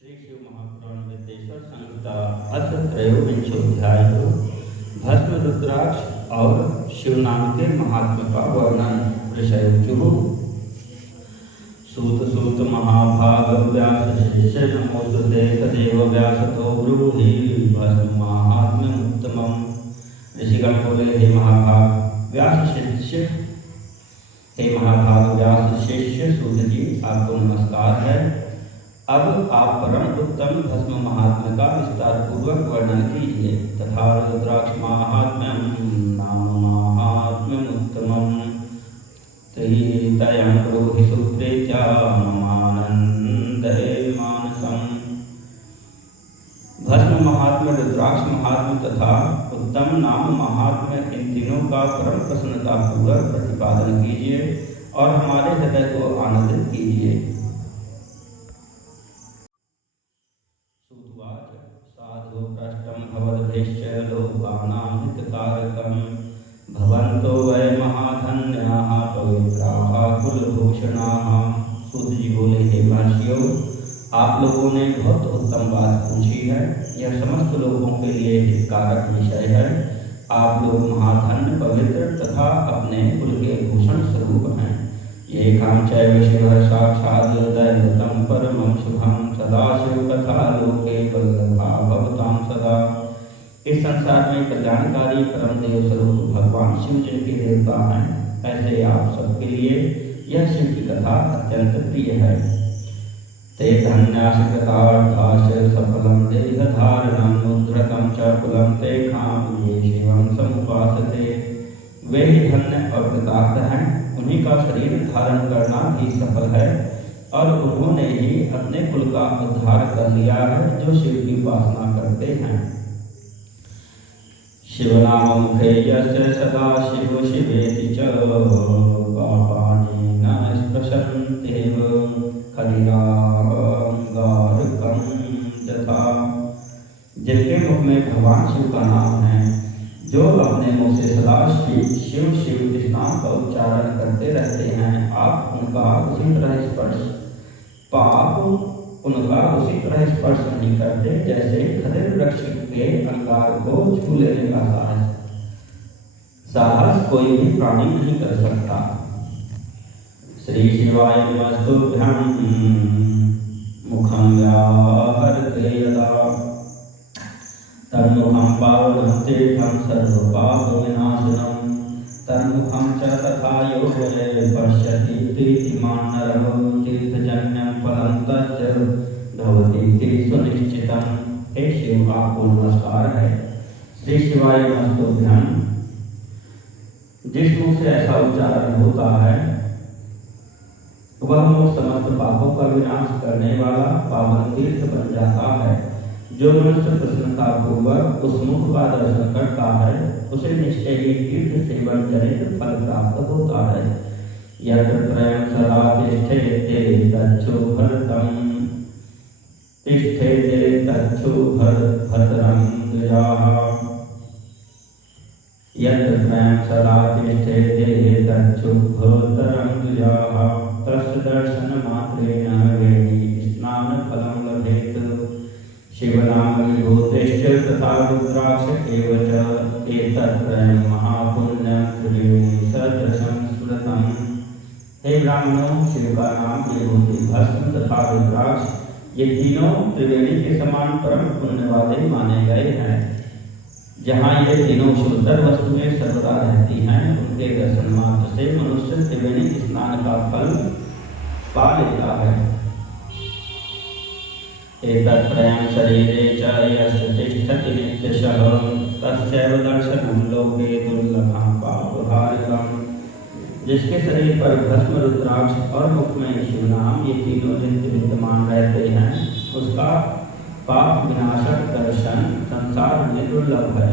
श्री शिव महापुराण विद्येश्वर संहिता अथ त्रयोविंशोऽध्याय भस्म रुद्राक्ष और शिव नाम के महात्म्य का वर्णन। ऋषयुः सूत सूत महाभाग व्यास शिष्य नमोस्तुते तदेव व्यासतो ब्रूहि भस्म महात्म्यमुत्तमम्। ऋषिगण बोले, हे महाभाग व्यास शिष्य, हे महाभाग व्यास शिष्य सूत जी, आपको नमस्कार है। अब आप परम उत्तम भस्म महात्म्य का विस्तार पूर्वक वर्णन कीजिए। तथा रुद्राक्ष महात्म्यम नाम महात्म्यम उत्तमम तयं ब्रूहि सुप्रीत्या ममानंदये मानसम। भस्म महात्म्य, रुद्राक्ष महात्म्य तथा उत्तम नाम महात्म्य, इन तीनों का परम प्रसन्नता पूर्वक प्रतिपादन कीजिए और हमारे हृदय को आनंदित कीजिए। साधु पृष्ठं भवद्भिश्च लोकानां हितकारकं भवन्तो वै महाधन्याः पवित्राः कुलभूषणाः। सूत जी बोले, हे महर्षियों, आप लोगों ने बहुत उत्तम बात पूछी है। यह समस्त लोगों के लिए हितकारक विषय है। आप लोग महाधन्य, पवित्र तथा अपने कुल के भूषण स्वरूप हैं। ये कांचैव शिवः साक्षात् दैवतं परमं शुभं सदाशिव कथा लोके वल्लभा भवतां सदा। इस संसार में कल्याणकारी परम देव स्वरूप भगवान शिव जिनके देवता हैं, ऐसे आप सबके लिए यह शिव की कथा अत्यंत प्रिय है। ते धन्यास कृतार्थास सफलं देहधारणं मुद्रकं च कुलं ते खां ये शिवं समुपासते। वे ही धन्य और कृतार्थ हैं, उन्हीं का शरीर धारण करना ही सफल है और उन्होंने ही अपने कुल का उद्धार कर लिया है जो शिव की उपासना करते हैं। शिवनाम मुखे यस्य सदा शिव शिवेति च पापानि न स्पृशन्त्येव खदिरांगारकं यथा। जिनके मुख में भगवान शिव का नाम है, जो अपने मुख से सदा शिव शिव इस नाम का उच्चारण करते रहते हैं, आप उनका उसी तरह स्पर्श नहीं करते जैसे खदिर वृक्ष के अंगार को छू लेने का साहस कोई भी प्राणी नहीं कर सकता। श्री शिवाय नमस्तुभ्यं मुखं व्याहरते यदा तन्मुखं पावनं तीर्थं सर्वपापविनाशनं तन्मुखं च तथा यो पश्यति प्रीतिमान् नरः तीर्थजन्यं फलं तस्य भवतीति सुनिश्चितम्। हे शिव, आपको नमस्कार है। श्री शिवाय नमस्तुभ्यं। जिस मुख से ऐसा उच्चारण होता है वह मुख समस्त पापों का विनाश करने वाला पावन तीर्थ बन जाता है। जो मनुष्य प्रसन्नता पूर्वक उस मुख का दर्शन करता है, उसे निश्चय ही तीर्थ सेवन जनित फल प्राप्त होता है। यत्र त्रयं सदा तिष्ठेते तच्छो भद्रं द्विजाः। यत्र त्रयं सदा तिष्ठेते तच्छो भद्रं द्विजाः। तस्य दर्शनमात्रेण वेणी स्नानफलं लभेत। शिवनाम विभूतिश्च तथा रुद्राक्ष एव च एतत्त्रयं महापुण्यं त्रिवेणी सदृशं स्मृतम्। हे ब्राह्मणों, शिव का नाम, विभूति, भस्म तथा रुद्राक्ष, ये तीनों त्रिवेणी के समान परम पुण्य वाले माने गए हैं। जहाँ ये तीनों शुद्धतर वस्तुएं सर्वदा रहती हैं, उनके दर्शन मात्र से मनुष्य त्रिवेणी स्नान का फल पा लेता है। एतत्त्रयं शरीरे च यस्य तिष्ठति नित्यशः तस्यैव दर्शनं लोके दुर्लभं पापहारिकम्। जिसके शरीर पर भस्म, रुद्राक्ष और मुख में शिव नाम, ये तीनों जिनके विद्यमान रहते हैं, उसका पाप विनाशक दर्शन संसार में दुर्लभ है।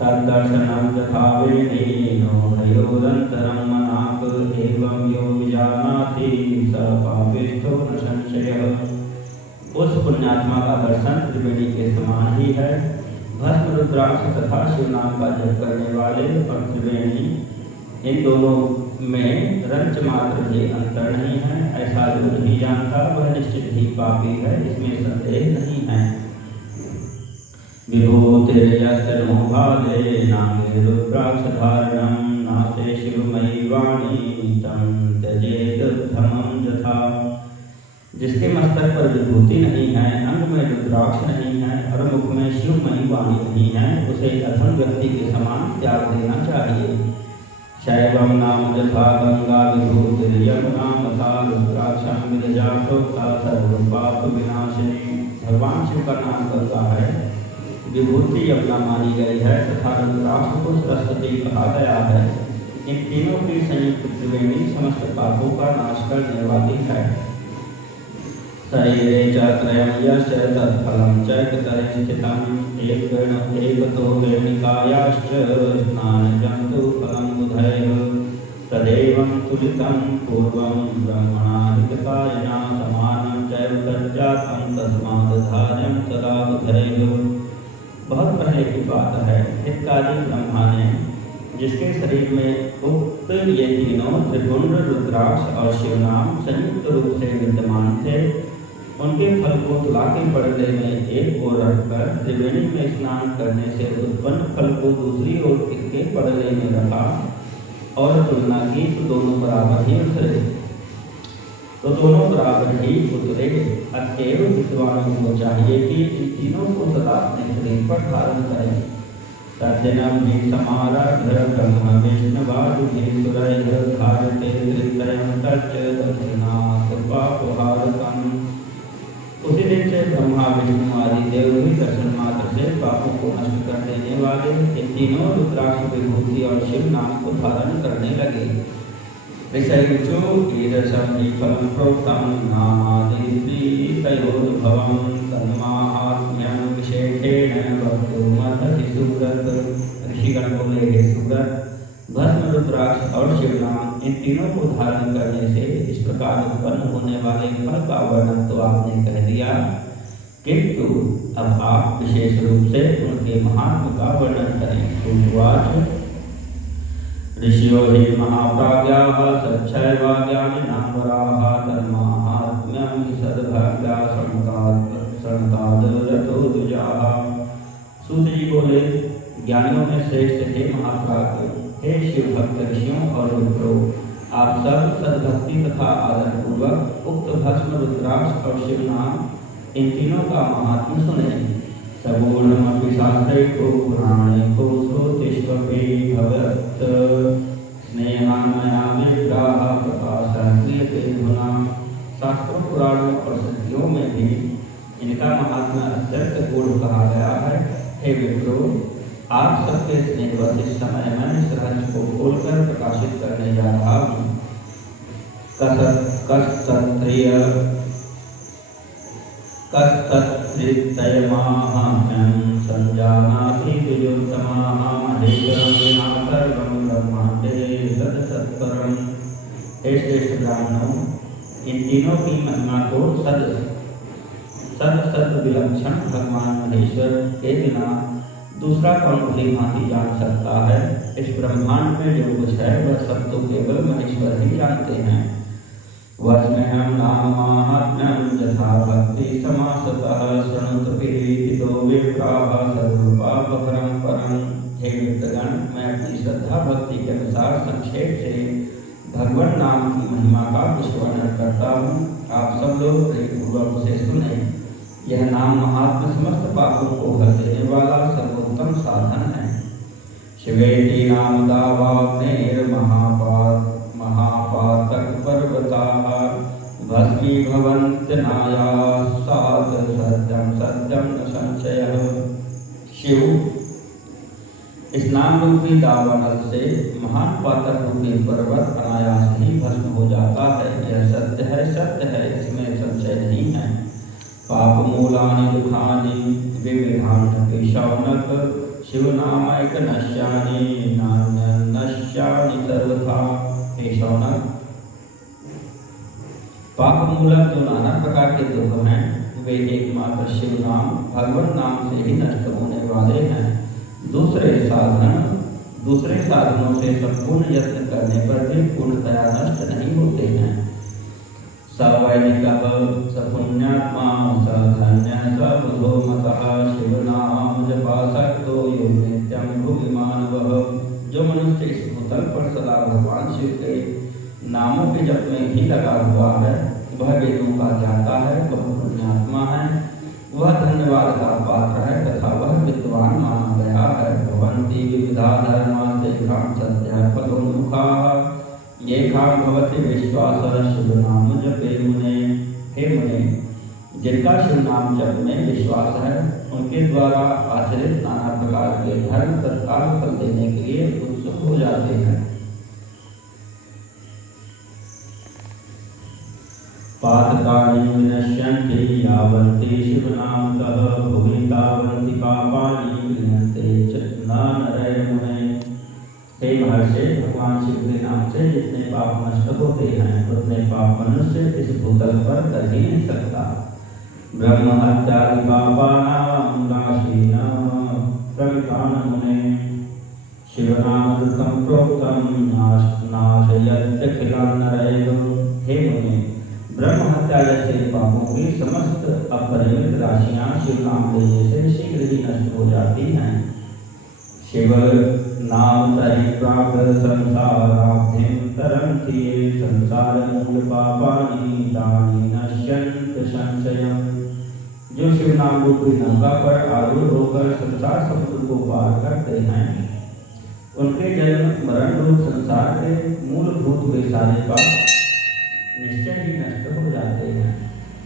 तद्दर्शनं यथा वेणीनो भयोदन्तरं मनाक एवं यो विजानाति स पापिष्ठो न संशयः। उस पुण्यात्मा का दर्शन त्रिवेणी के समान ही है। भस्म, रुद्राक्ष तथा शिव नाम का जप करने वाले और त्रिवेणी, इन दोनों में रंच मात्र भी अंतर नहीं है। ऐसा जो नहीं जानता वह निश्चित ही पापी है, इसमें संदेह नहीं है। विभूतिर्यस्य नो भाले नागे रुद्राक्ष धारणं नास्ते शिवमयी वाणी तं त्यजेत धमं यथा। जिसके मस्तक पर विभूति नहीं है, अंग में रुद्राक्ष नहीं है और मुख में शिवमयी वाणी नहीं है, उसे अधम व्यक्ति के समान त्याग देना चाहिए। शैवं नाम यथा गंगा विभूतिर्यमुना तथा रुद्राक्षं विरजा प्रोक्ता सर्वपाप विनाशिनी। भगवान शिव का नाम गंगा है, विभूति यमुना मानी गई है तथा रुद्राक्ष को सरस्वती कहा गया है। इन तीनों की संयुक्त त्रिवेणी समस्त पापों का नाश करने वाली है। शरीरे च त्रयं यस्य तत्फलं च ततः स्थितम् एकतो वेणिकायाश्च स्नानजन्तुफलं बुधैः तदेवं तुलितं पूर्वं ब्रह्मणाधिककायिना समानं चैव तज्जातं तस्माद्धार्यं सदा बुधैः। बहुत पहले की बात है, हितकारी ब्रह्मा ने जिसके शरीर में उक्त ये तीनों त्रिपुंड रुद्राक्ष और शिवनाम संयुक्त रूप से विद्यमान थे, उनके फल को तुला के पड़ले में एक ओर रखकर त्रिवेणी में स्नान करने से उत्पन्न फल को दूसरी ओर के पड़ले में रखा और तुलना की तो दोनों बराबर ही उतरे। अतएव विद्वानों को चाहिए कि इन तीनों को सदा अपने शरीर पर धारण करें। तद्दिनं हि समाराध्य ब्रह्म विष्णुवासुदेवसुरैः धारते त्रित्रयं तच्च दक्षिणात् पापहारकम्। उसी दिन से ब्रह्मा विष्णु आदि देव भी दर्शन मात्र से पापों को नष्ट कर देने वाले इन तीनों रुद्राक्ष विभूति और शिव नाम को धारण करने लगे। ऋषयिचो ईदृशं हि फलं प्रोक्तं नामादितयोद्भवं तन्माहात्म्यं विशेषेण वक्तुमर्हसि सुव्रत। ऋषिगण बोले, हे सुव्रत, भस्म रुद्राक्ष और शिवनाम इन तीनों को धारण करने से इस प्रकार उत्पन्न होने वाले फल का वर्णन तो आपने कह दिया, किंतु अब आप विशेष रूप से उनके महात्म का वर्णन करें। ऋषियो हि महाप्राज्ञाः सच्छैवाज्ञानिनां वराः तन्माहात्म्यं हि सद्भाग्या शृणुतादरतो द्विजाः। सूत जी बोले, ज्ञानियों में श्रेष्ठ हे महाप्राज्ञ, हे शिव भक्त ऋषियों और रुद्रों, आप सब सद्भक्ति तथा आदर पूर्वक उक्त भस्म रुद्राक्ष और शिवनाम इन तीनों का महात्म्य सुने। सबूर्णमपि शास्त्रैको पुराणैको श्रुतिष्वपि भवत् स्नेहान्मया विप्राः प्रकाशः क्रियते धुना। शास्त्रों पुराणों और स्मृतियों में भी इनका महात्म्य अत्यंत गूढ़ कहा गया है। हे विप्रो, आप सबके स्नेहवश इस समय मैं इस रहस्य को खोलकर प्रकाशित करने जा रहा हूँ। कस्तत्रितयमाहात्म्यं संजानाति द्विजोत्तमाः महेश्वरं विना सर्वं ब्रह्माण्डे सदसत्परम्। हे श्रेष्ठ ब्राह्मणों, इन तीनों की महिमा को सद विलक्षण भगवान महेश्वर के बिना दूसरा कौन भली भांति जान सकता है। इस ब्रह्मांड में जो कुछ है वह सब तो केवल महेश्वर ही जानते हैं। वस्मेहं नाम माहात्म्यं यथा भक्ति समासतः शृणुत विप्राः सर्वपापहरं परम्। हे विप्तगण, मैं अपनी श्रद्धा भक्ति के अनुसार संक्षेप से भगवान नाम की महिमा का कुछ वर्णन करता हूँ। आप सब लोग प्रेमपूर्वक उसे सुने। यह नाम महात्म्य समस्त पापों को हर देने वाला सर्वोत्तम साधन है। शिवेति नाम महापातक पर्वताः भस्मीभवन्ति नायासात् सत्यं सत्यं न संशयः। शिव, इस नाम रूपी दावानल से महान पातक रूपी पर्वत अनायास ही भस्म हो जाता है। यह सत्य है, इसमें संशय नहीं है। पाप मूलानि दुखानि विविधानि शौनक शिवनामैक नश्यानि नान्यनश्यानि सर्वथा। हे शौनक, पाप मूलक जो नाना प्रकार के दुख हैं वे एकमात्र शिव नाम भगवान नाम से ही नष्ट होने वाले हैं। दूसरे साधनों से संपूर्ण यत्न करने पर भी पूर्णतया नष्ट नहीं होते हैं। सवैनिकः सपुण्यात्मा सधन्य सबुधो मतः शिव नाम जपासक्तो यो नित्यं भुवि मानवः। जो मनुष्य इस भूतल पर सदा भगवान शिव के नामों के जप में ही लगा हुआ है, वह वेदों का ज्ञाता है, वह पुण्यात्मा है, वह धन्यवाद का पात्र है तथा वह विद्वान माना गया है। भवन्ति विविधा धर्मा तेषां सद्यः फलोन्मुखाः येषां भवति विश्वासः शिव नाम जपे मुने। हे मुने, जिनका शिव नाम जप में विश्वास है, उनके द्वारा आचरित नाना प्रकार के धर्म तत्काल फल देने के लिए उत्सुक हो जाते हैं। पातकानि विनश्यन्ति यावन्ति शिवनामतः भुवि तावन्ति पापानि क्रियन्ते च न नरैर्मुने। हे महर्षि, भगवान शिव के नाम से जितने पाप नष्ट होते हैं उतने पाप मनुष्य इस भूतल पर कर ही नहीं सकता। ब्रह्म हत्यादि पापानां नाशेन प्रवितान मुने शिवनामृतं प्रोक्तं नाशयत्यखिलान् नरैः। हे मुने, ब्रह्म हत्या जैसे पापों की समस्त अपरिमित राशियां शिव नाम लेने से शीघ्र ही नष्ट हो जाती हैं। शिव नाम तरि प्राप्त संसाराब्धिं तरन्ति ये संसार मूल पापानि तानि नश्यन्ति संशयम्। जो शिव नाम रूपी नौका पर आरूढ़ होकर संसार समुद्र को पार करते हैं, उनके जन्म मरण रूप संसार के मूलभूत वे सारे पाप निश्चय ही नष्ट हो जाते हैं।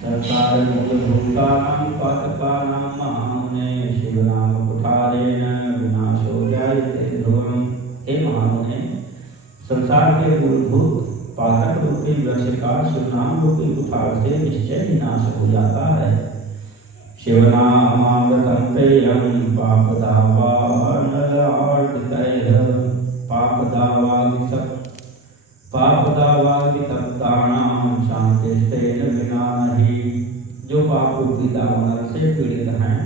संसार मूलभूतानां पातकानां महामुने शिव नाम कुठारेण विनाशो जायते ध्रुवम्। हे महामुने, संसार के मूलभूत पातक रूपी वृक्ष का शिव नाम रूपी कुठार से निश्चय ही नाश हो जाता है। शिवनामामृतं पेयं पापदावाग्नितप्तानां शान्तिस्तेन विना नहि। जो पाप रूपी दावानल से पीड़ित हैं,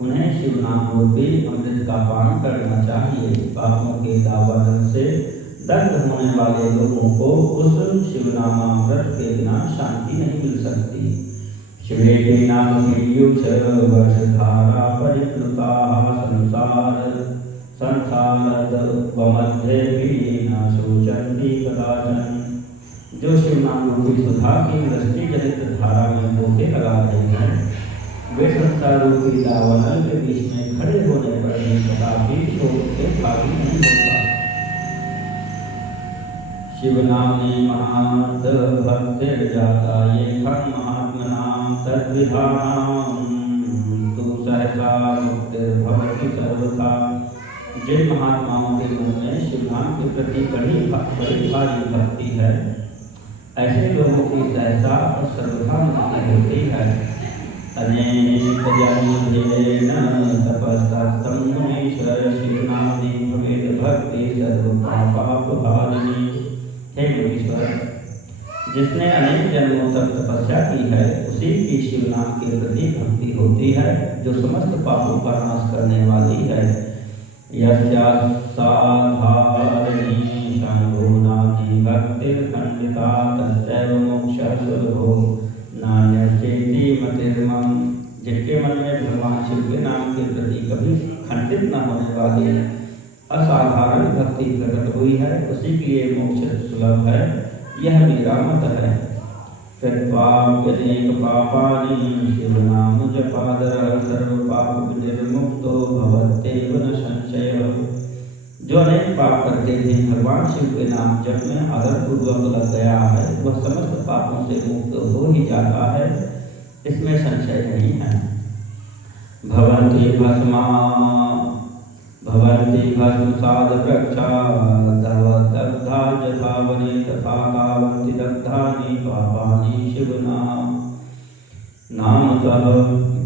उन्हें शिव नाम रूपी अमृत का पान करना चाहिए। पापों के दावानल से दग्ध होने वाले लोगों को उस शिव नामामृत के बिना शांति नहीं मिल सकती। शिवेति नाम पीयूष वर्षधारा परिप्लुताः संसारद्वमध्ये न शोचन्ति कदाचन। जो शिव नाम रूपी सुधा की वृष्टि जनित धारा में डूबे लगा रहे हैं, वे संसार रूपी दावानल के बीच में खड़े होने पर भी कदापि शोक के भागी नहीं होता। शिव नामे महांत भक्तिर्जाता ये खं महात्मनां तद्विधानां तु सहसा मुक्तिर्भवति सर्वथा। जिन महात्माओं के मन में शिव नाम के प्रति बड़ी भारी भक्ति है, ऐसे लोगों की सहसा और सर्वथा मुक्ति होती है। अनेक जन्मेन तपस्तप्तं मुनीश्वर शिव नाम्नि भवेत् भक्ति सर्वपापहारिणी। हे मुनीश्वर, जिसने अनेक जन्मों तक तपस्या की है, उसी की शिव नाम के प्रति भक्ति होती है, जो समस्त पापों का नाश करने वाली है। यस्याः साधारणी शंभो नाम्नि भक्तिर्खण्डिता तस्यैव मोक्षः सुलभो नान्यस्येति मतिर्मम। जिनके मन में भगवान शिव के नाम के प्रति कभी खंडित न होने वाली असाधारण भक्ति प्रकट हुई है, उसी के लिए मोक्ष सुलभ है, यह मेरा मत है। कृत्वाप्यनेक पापानि शिव नाम जपादरः सर्व पाप विनिर्मुक्तो भवत्येव न संशयः। जो अनेक पाप करके भी भगवान शिव के नाम जप में आदरपूर्वक लग गया है, वह समस्त पापों से मुक्त हो ही जाता है, इसमें संशय नहीं है। भवन्ति भस्मसाद वृक्षा दग्धा यथा वने तथा तावन्ति दग्धानि पापानि शिव नामतः।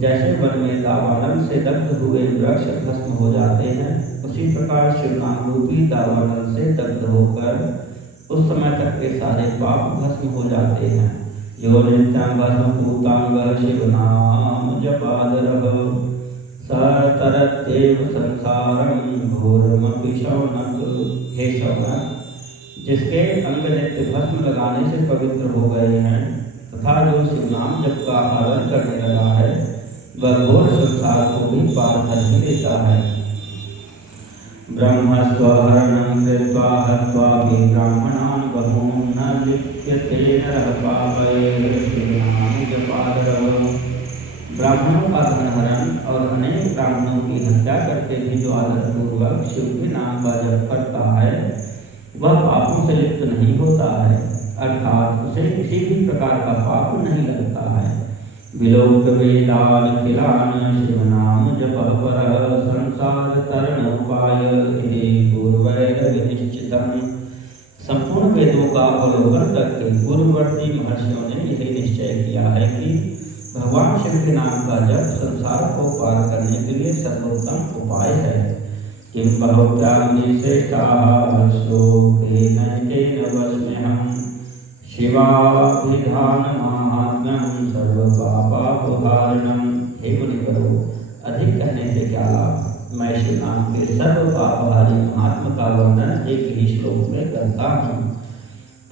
जैसे वन में दावानल से दग्ध हुए वृक्ष भस्म हो जाते हैं, उसी प्रकार शिव नाम रूपी दावानल से दग्ध होकर उस समय तक के सारे पाप भस्म हो जाते हैं। यो नित्यं भस्मपूतांगः शिव नाम जपादरः तरत्येव संसारं घोरमपि शौनक। हे शौनक, जिसके अंग नित्य भस्म लगाने से पवित्र हो गए हैं तथा जो शिव नाम जप का आदर करने लगा है वह घोर संसार को भी पार कर ही लेता है। ब्रह्म स्वहरणं कृत्वा हत्वा भी ब्राह्मणान् बहून् न लिप्यते नरः पापैः शिवनाम जपादरः। ब्राह्मणों का धनहरण और अनेक ब्राह्मणों की हत्या करके भी जो आदरपूर्वक शिव के नाम का जप करता है वह पापों से लिप्त नहीं होता है, अर्थात उसे किसी भी प्रकार का पाप नहीं लगता है। विलोक वेदान खिलान शिव नाम जप पर संसार तरण उपाय पूर्वैर्निश्चितम्। संपूर्ण वेदों का अवलोकन करके पूर्ववर्ती महर्षियों ने यही निश्चय किया है कि भगवान शिव के नाम का जप संसार को पार करने के लिए सर्वोत्तम उपाय है। किं बहुत्यागी श्रेष्ठाः शोकेन वस्म्यहम् शिवाभिधानमाहात्म्यं सर्वपापापहारणम्। हे मुनिवरों, अधिक कहने से क्या लाभ। मैं शिव नाम के सर्वपापहारी महात्म्य का वर्णन एक ही श्लोक में करता हूँ।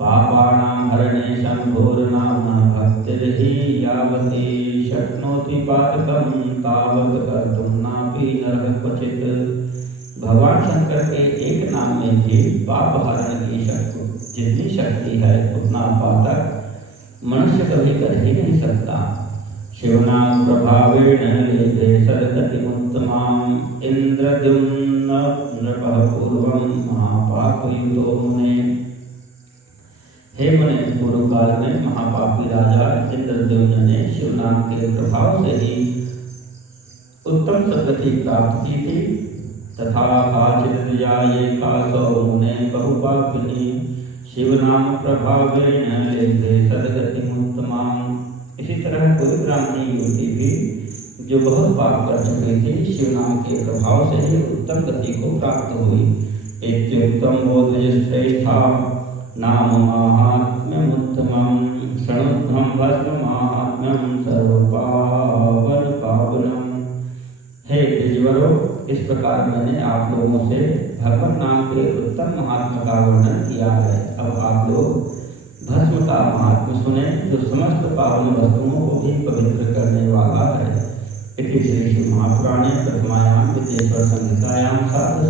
पापानां हरणे शम्भोर्नाम भक्तिर्हि यावती शक्नोति पातकं तावत् कर्तुं नापि नरः क्वचित्। भगवान शंकर के एक नाम में भी पाप हरण की शक्ति जितनी शक्ति है उतना पातक मनुष्य कभी कर ही नहीं सकता। शिवनाम प्रभावेण लेभे सदगतिमुत्तमाम् इंद्रद्युम्न नृपः पूर्वं महापापयुतो मुने। हे मुने, पूर्व काल में महापापी राजा इंद्रद्युम्न ने शिव नाम के प्रभाव से ही उत्तम सदगति प्राप्त की थी। तथा काचित् जाये कासो मुने बहुपापिनी शिव नाम प्रभावेन लेभे सद्गतिमुत्तमाम्। इसी तरह कोई ब्राह्मणी युवती भी जो बहुत पाप कर चुकी थी शिव नाम के प्रभाव से ही उत्तम गति को प्राप्त हुई। इत्युक्तं बोधयश्रेष्ठा नाम माहात्म्यमुत्तमं शृणुध्वं भस्ममाहात्म्यं सर्वपावन पावनम्। हे द्विजवरों, इस प्रकार मैंने आप लोगों से भगवत नाम के उत्तम महात्मा का वर्णन किया है। अब आप लोग भस्म का महात्मा सुने जो समस्त पावन वस्तुओं को भी पवित्र करने वाला है। इति श्री शिव महापुराणे प्रथमायां विद्येश्वर संहितायां सार्ध